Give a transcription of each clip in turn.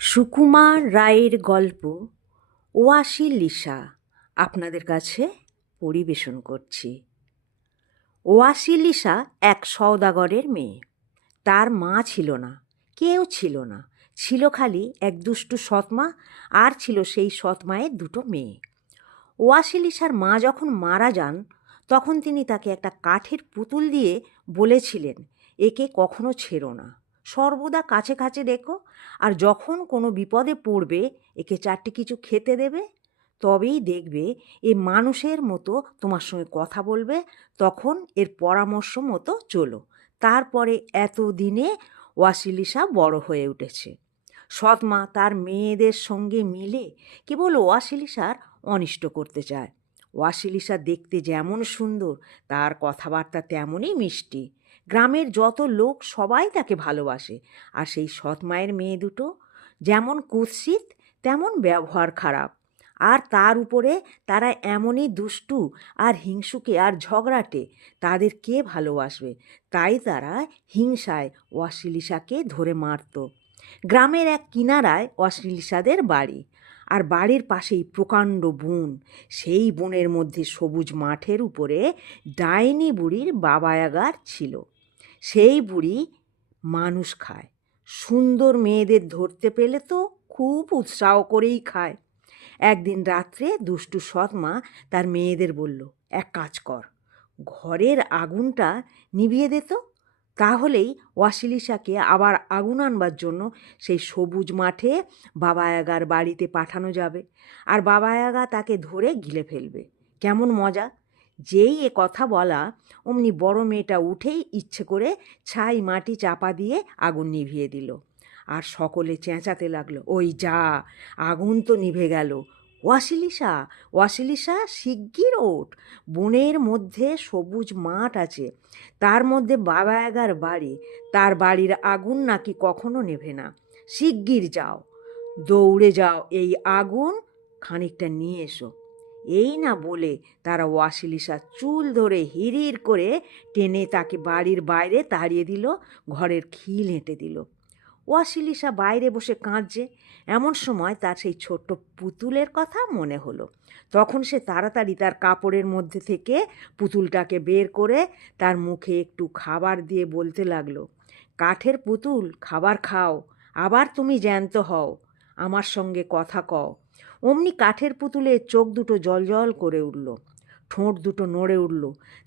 সুকুমার রায়ের গল্প ওয়াসি লিসা আপনাদের কাছে পরিবেশন করছি। ওয়াসি লিসা এক সওদাগরের মেয়ে। তার মা ছিল না, কেউ ছিল না, ছিল খালি এক দুষ্টু সৎমা, আর ছিল সেই সৎমায়ের দুটো মেয়ে। ওয়াসি লিসার মা যখন মারা যান তখন তিনি তাকে একটা কাঠের পুতুল দিয়ে বলেছিলেন, একে কখনো ছেড়ো না, সর্বদা কাছে কাছে রেখো, আর যখন কোনো বিপদে পড়বে একে চারটে কিছু খেতে দেবে, তবেই দেখবে এ মানুষের মতো তোমার সঙ্গে কথা বলবে, তখন এর পরামর্শ মতো চলো। তারপরে এতদিনে ওয়াসিলিসা বড় হয়ে উঠেছে। সৎমা তার মেয়েদের সঙ্গে মিলে কেবল ওয়াসিলিসার অনিষ্ট করতে চায়। ওয়াসিলিসা দেখতে যেমন সুন্দর, তার কথাবার্তা তেমনই মিষ্টি। গ্রামের যত লোক সবাই তাকে ভালোবাসে। আর সেই সৎ মায়ের মেয়ে দুটো যেমন কুৎসিত তেমন ব্যবহার খারাপ। আর তার উপরে তারা এমনই দুষ্টু আর হিংসুকে আর ঝগড়াটে, তাদের কে ভালোবাসবে? তাই তারা হিংসায় ওয়াসিলিসাকে ধরে মারত। গ্রামের এক কিনারায় ওয়াসিলিসাদের বাড়ি, আর বাড়ির পাশেই প্রকাণ্ড বন। সেই বনের মধ্যে সবুজ মাঠের উপরে ডাইনি বুড়ির বাবায়াগার ছিল। সেই বুড়ি মানুষ খায়, সুন্দর মেয়েদের ধরতে পেলে তো খুব উৎসাহ করেই খায়। একদিন রাত্রে দুষ্টু সৎমা তার মেয়েদের বলল, এক কাজ কর, ঘরের আগুনটা নিভিয়ে দে তো, তাহলেই ওয়াসিলিসাকে আবার আগুন আনবার জন্য সেই সবুজ মাঠে বাবায়াগার বাড়িতে পাঠানো যাবে, আর বাবায়াগা তাকে ধরে গিলে ফেলবে। কেমন মজা! যেই এ কথা বলা অমনি বড় মেয়েটা উঠেই ইচ্ছে করে ছাই মাটি চাপা দিয়ে আগুন নিভিয়ে দিল। আর সকলে চেঁচাতে লাগলো, ওই যা, আগুন তো নিভে গেল। ওয়াসিলিসা, ওয়াসিলিসা, শিগগির ওঠ, বনের মধ্যে সবুজ মাঠ আছে, তার মধ্যে বাবায়াগার বাড়ি, তার বাড়ির আগুন নাকি কখনো নেভে না। শিগগির যাও, দৌড়ে যাও, এই আগুন খানিকটা নিয়ে এসো। এই না বলে তারা ওয়াসিলিসার চুল ধরে হিড়ির করে টেনে তাকে বাড়ির বাইরে তাড়িয়ে দিল, ঘরের খিল হেঁটে দিল। ওয়াসিলিসা বাইরে বসে কাঁদছে। এমন সময় তার সেই ছোট্ট পুতুলের কথা মনে হলো। তখন সে তাড়াতাড়ি তার কাপড়ের মধ্যে থেকে পুতুলটাকে বের করে তার মুখে একটু খাবার দিয়ে বলতে লাগলো, কাঠের পুতুল, খাবার খাও, আবার তুমি জ্যান্ত হও, আমার সঙ্গে কথা কও। অমনি কাঠের পুতুলের চোখ দুটো জলজল করে উঠল, ঠোঁট দুটো নড়ে উঠল।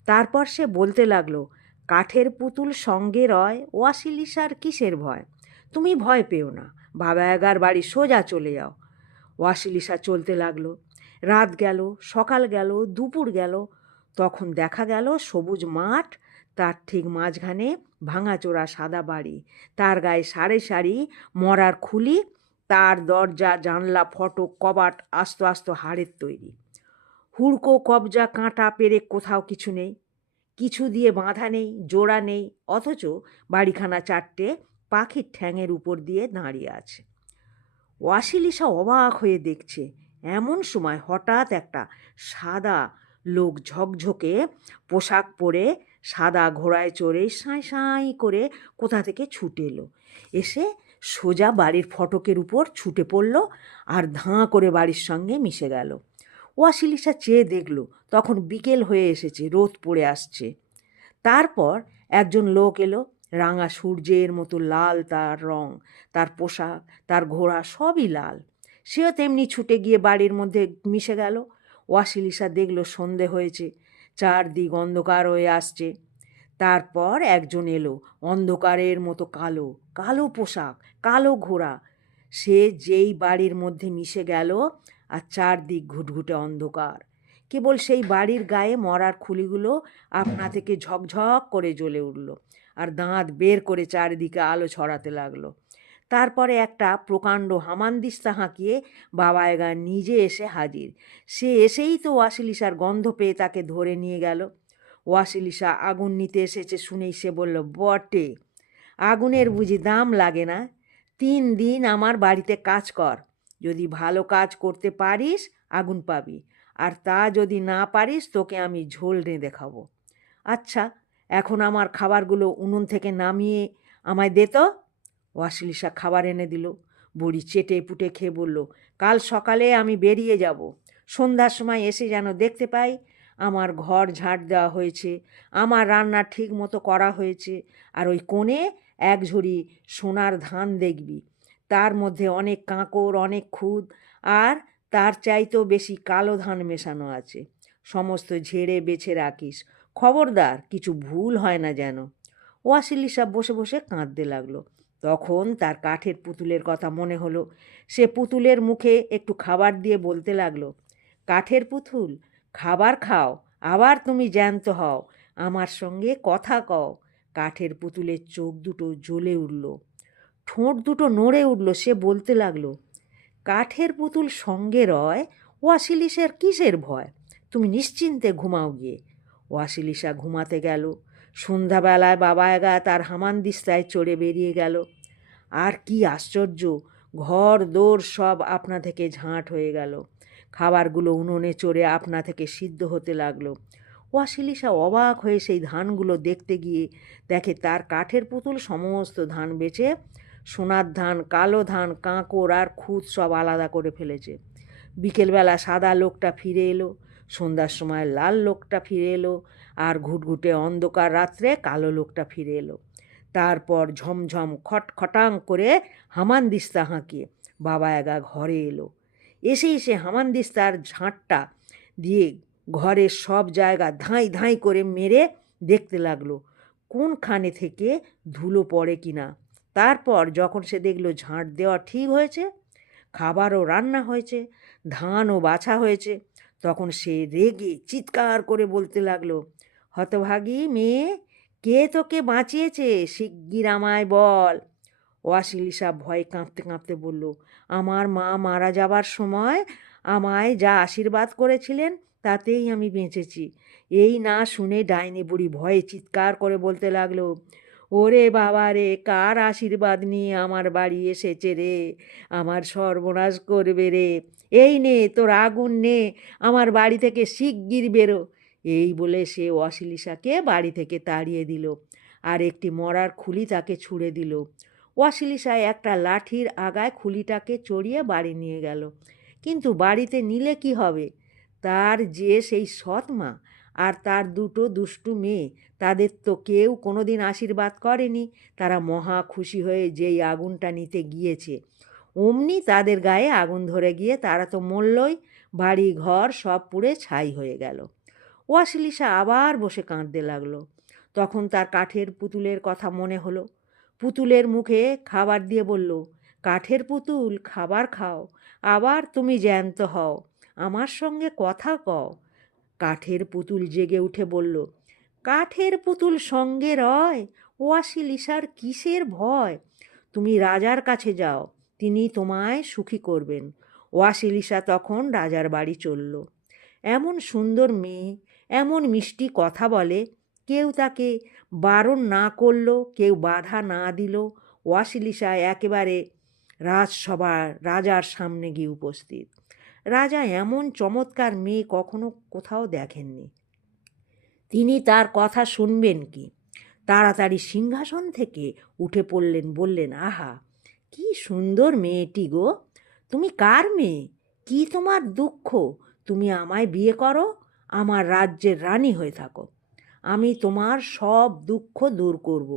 তারপর সে বলতে লাগলো, কাঠের পুতুল সঙ্গে রয়, ওয়াসিলিসার কিসের ভয়? তুমি ভয় পেও না, বাবায়াগার বাড়ি সোজা চলে যাও। ওয়াসিলিসা চলতে লাগলো। রাত গেল, সকাল গেল, দুপুর গেল, তখন দেখা গেল সবুজ মাঠ, তার ঠিক মাঝখানে ভাঙাচোরা সাদা বাড়ি, তার গায়ে সারি সারি মরার খুলি, তার দরজা জানলা ফটক কবাট আস্ত আস্ত হাড়ের তৈরি। হুড়কো কবজা কাঁটা পেরেক কোথাও কিছু নেই, কিছু দিয়ে বাঁধা নেই, জোড়া নেই, অথচ বাড়িখানা চারটে পাখির ঠ্যাঙের উপর দিয়ে দাঁড়িয়ে আছে। ওয়াসিলিসা অবাক হয়ে দেখছে। এমন সময় হঠাৎ একটা সাদা লোক ঝকঝকে পোশাক পরে সাদা ঘোড়ায় চড়ে সাঁই সাঁই করে কোথা থেকে ছুটে এলো, এসে সোজা বাড়ির ফটকের উপর ছুটে পড়ল আর ধাঁ করে বাড়ির সঙ্গে মিশে গেল। ওয়াসিলিসা চেয়ে দেখল, তখন বিকেল হয়ে এসেছে, রোদ পড়ে আসছে। তারপর একজন লোক এলো, রাঙা সূর্যের মতো লাল তার রং, তার পোশাক, তার ঘোড়া সবই লাল। সেও তেমনি ছুটে গিয়ে বাড়ির মধ্যে মিশে গেল। ওয়াসিলিসা দেখল সন্ধে হয়েছে, চারদিক অন্ধকার হয়ে আসছে। তারপর একজন এলো, অন্ধকারের মতো কালো, কালো পোশাক, কালো ঘোড়া। সে যেই বাড়ির মধ্যে মিশে গেল আর চারদিক ঘুটঘুটে অন্ধকার, কেবল সেই বাড়ির গায়ে মরার খুলিগুলো আপনা থেকে ঝকঝক করে জ্বলে উঠল আর দাঁত বের করে চারিদিকে আলো ছড়াতে লাগলো। তারপরে একটা প্রকাণ্ড হামানদিস্তা হাঁকিয়ে বাবায়াগা নিজে এসে হাজির। সে এসেই তো ওয়াসিলিসার গন্ধ পেয়ে তাকে ধরে নিয়ে গেল। ওয়াসিলিসা আগুন নিতে এসেছে শুনেই সে বলল, বটে, আগুনের বুঝি দাম লাগে না? 3 দিন আমার বাড়িতে কাজ কর, যদি ভালো কাজ করতে পারিস আগুন পাবি, আর তা যদি না পারিস তোকে আমি ঝোল রেঁধে খাবো। আচ্ছা, এখন আমার খাবারগুলো উনুন থেকে নামিয়ে আমায় দে তো। ওয়াসিলিসা খাবার এনে দিল। বুড়ি চেটে পুটে খেয়ে বলল, কাল সকালে আমি বেরিয়ে যাব। সন্ধ্যার সময় এসে যেন দেখতে পাই আমার ঘর ঝাঁট দেওয়া হয়েছে, আমার রান্না ঠিক মতো করা হয়েছে, আর ওই কোণে এক ঝুড়ি সোনার ধান দেখবি, তার মধ্যে অনেক কাঁকড়, অনেক খুদ, আর তার চাইতেও বেশি কালো ধান মেশানো আছে। সমস্ত ঝেড়ে বেছে রাখিস, খবরদার কিছু ভুল হয় না যেন। ওয়াসিলি সাহেব বসে বসে কাঁদতে লাগলো। তখন তার কাঠের পুতুলের কথা মনে হলো। সে পুতুলের মুখে একটু খাবার দিয়ে বলতে লাগলো, কাঠের পুতুল, খাবার খাও, আবার তুমি জ্যান্ত হও, আমার সঙ্গে কথা কও। কাঠের পুতুলের চোখ দুটো জ্বলে উঠল, ঠোঁট দুটো নড়ে উঠল। সে বলতে লাগলো, কাঠের পুতুল সঙ্গে রয়, ওয়াসিলিসের কিসের ভয়? তুমি নিশ্চিন্তে ঘুমাও গিয়ে। ওয়াসিলিসা ঘুমাতে গেল। সন্ধ্যাবেলায় বাবা এগা তার হামানদিস্তায় চড়ে বেরিয়ে গেল। আর কি আশ্চর্য, ঘর দৌড় সব আপনা থেকে ঝাঁট হয়ে গেল। খাবারগুলো উনুনে চড়ে আপনা থেকে সিদ্ধ হতে লাগলো। ওয়াসিলিসা অবাক হয়ে সেই ধানগুলো দেখতে গিয়ে দেখে তার কাঠের পুতুল সমস্ত ধান বেচে সোনার ধান, কালো ধান, কাঁকড় আর খুদ সব আলাদা করে ফেলেছে। বিকেলবেলা সাদা লোকটা ফিরে এলো, সন্ধ্যার সময় লাল লোকটা ফিরে এলো, আর ঘুটঘুটে অন্ধকার রাত্রে কালো লোকটা ফিরে এলো। তারপর ঝমঝম খটখটাং করে হামানদিস্তা হাঁকিয়ে বাবা এগা ঘরে এলো। এসে হামানদিস্তার ঝাঁটটা দিয়ে ঘরের সব জায়গা ধাঁই ধাঁই করে মেরে দেখতে লাগলো কোনখানে থেকে ধুলো পড়ে কিনা। তারপর যখন সে দেখলো ঝাঁট দেওয়া ঠিক হয়েছে, খাবারও রান্না হয়েছে, ধানও বাছা হয়েছে, তখন সে রেগে চিৎকার করে বলতে লাগলো, হতভাগী মেয়ে, কে তোকে বাঁচিয়েছে, শিগগির আমায় বল। ওয়াসিলি সাহেব ভয়ে কাঁপতে কাঁপতে বলল, আমার মা মারা যাবার সময় আমায় যা আশীর্বাদ করেছিলেন তাতেই আমি বেঁচেছি। এই না শুনে ডাইনি বুড়ি ভয়ে চিৎকার করে বলতে লাগলো, ওরে বাবা রে, কার আশীর্বাদ নিয়ে আমার বাড়ি এসেছে রে, আমার সর্বনাশ করবে রে। এই নে তোর আগুন নে, আমার বাড়ি থেকে শিগগির বেরো। এই বলে সে ওয়াসিলিসাকে বাড়ি থেকে তাড়িয়ে দিল, আর একটি মরার খুলি তাকে ছুঁড়ে দিল। ওয়াসিলিসা একটা লাঠির আগায় খুলিটাকে চড়িয়ে বাড়ি নিয়ে গেল। কিন্তু বাড়িতে নিলে কি হবে? তার যে সেই সৎ মা আর তার দুটো দুষ্টু মেয়ে, তাদের তো কেউ কোনো দিন আশীর্বাদ করেনি। তারা মহা খুশি হয়ে যেই আগুনটা নিতে গিয়েছে, অমনি তাদের গায়ে আগুন ধরে গিয়ে তারা তো মরলই, বাড়ি ঘর সব পুড়ে ছাই হয়ে গেল। ওয়াসিলিসা আবার বসে কাঁদতে লাগলো। তখন তার কাঠের পুতুলের কথা মনে হলো। পুতুলের মুখে খাবার দিয়ে বলল, কাঠের পুতুল, খাবার খাও, আবার তুমি জ্যান্ত হও, আমার সঙ্গে কথা কও। কাঠের পুতুল জেগে উঠে বলল, কাঠের পুতুল সঙ্গে রয়, ওয়াসিলিসার কিসের ভয়? তুমি রাজার কাছে যাও, তিনি তোমায় সুখী করবেন। ওয়াসিলিসা তখন রাজার বাড়ি চলল। এমন সুন্দর মেয়ে, এমন মিষ্টি কথা বলে, কেউ তাকে বারণ না করল, কেউ বাধা না দিল। ওয়াসিলিসা একেবারে রাজসভার রাজার সামনে গিয়ে উপস্থিত। রাজা এমন চমৎকার মেয়ে কখনো কোথাও দেখেননি। তিনি তার কথা শুনবেন কি? তাড়াতাড়ি সিংহাসন থেকে উঠে পড়লেন, বললেন, আহা, কি সুন্দর মেয়েটি গো! তুমি কার মেয়ে? কি তোমার দুঃখ? তুমি আমায় বিয়ে করো, আমার রাজ্যের রানী হয়ে থাকো, আমি তোমার সব দুঃখ দূর করব।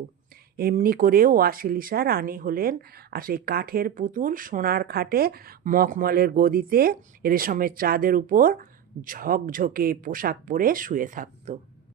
এমনি করেও ওয়াসিলিসা রানী হলেন, আর সেই কাঠের পুতুল সোনার খাটে মখমলের গদিতে রেশমের চাঁদের উপর ঝকঝকে পোশাক পরে শুয়ে থাকতো।